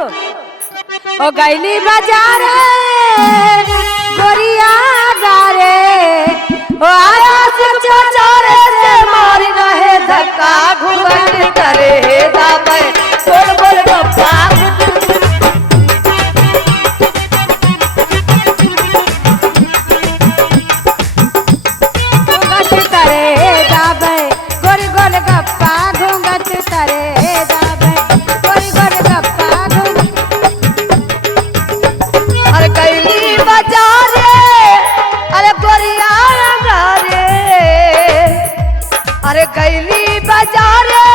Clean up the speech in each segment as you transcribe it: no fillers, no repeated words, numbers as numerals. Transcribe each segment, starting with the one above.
ओ गैली बाजारे गोरिया गारे ओ आया से चाचारे से मारी रहे धक्का घुंघट करे दाबे बोल बोल गप्पा घुंघट करे दाबे गोल गोल गप्पा घुंघट करे दाबे गोल गोल गप्पा अरे गैली बाजारे अरे गोरिया गारे अरे गैली बाजारे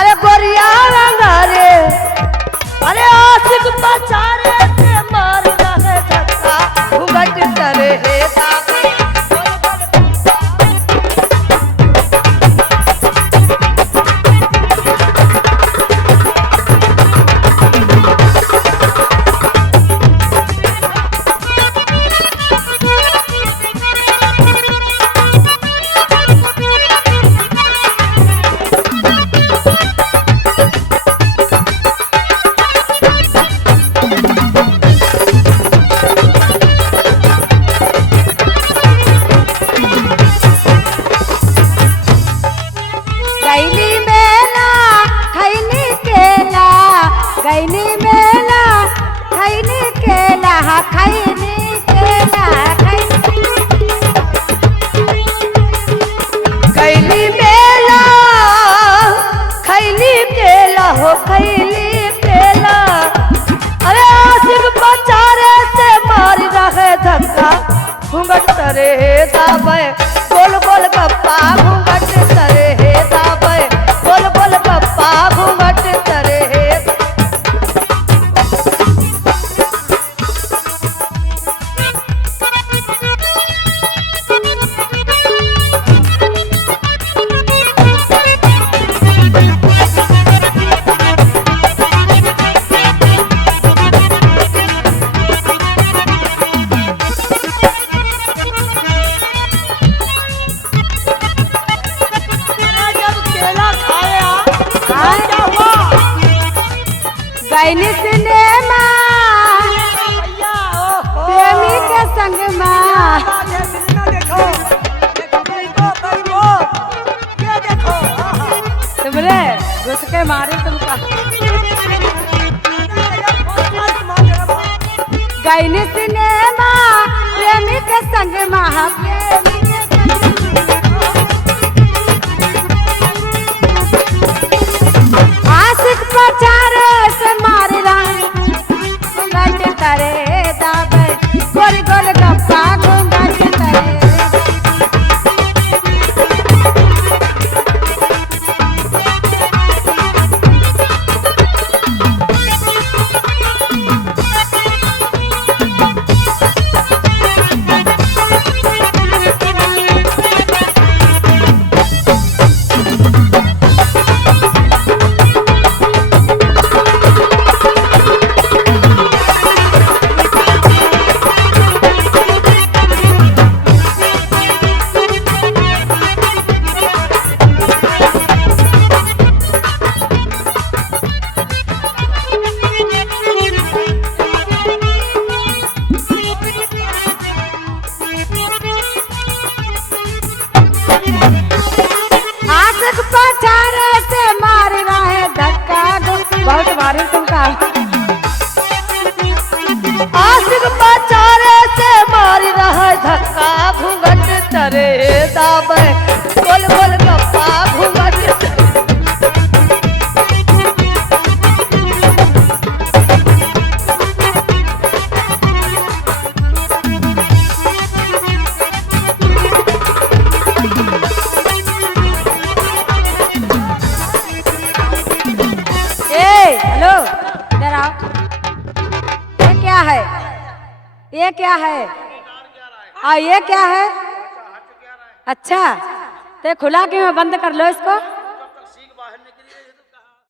अरे गोरिया गारे अरे आशिक बाजारे से मार रहे धक्का घुंघट करे दाबे गैली मेला खैनी केला गैली मेला खैनी केला खैनी केला गैली मेला खैली केला हो खैली केला अरे आशिक बाजारे से मारी रहे धक्का घूंघट करे दाबे बोल बोल गप्पा घूंघट करे दाबे बोल बोल गप्पा घूंघट करे गैनी सिनेमा प्रेमी के संग तुमरे घुस के मारे तुमका गैनी सिनेमा प्रेमी के संग आशिक बाजारे से मार रहे घूंघट करे दाबे गोल गोल गप्पा घूंघट करे आशिक बाजारे से मार रहे धक्का बहुत मारे तुमका आशिक बाजारे से मार रहे धक्का घूंघट करे दाबे बोल बोल गप्पा घूंघट हेलो इधर आओ ये क्या है ये क्या है ये क्या है अच्छा तो खुला क्यों बंद कर लो इसको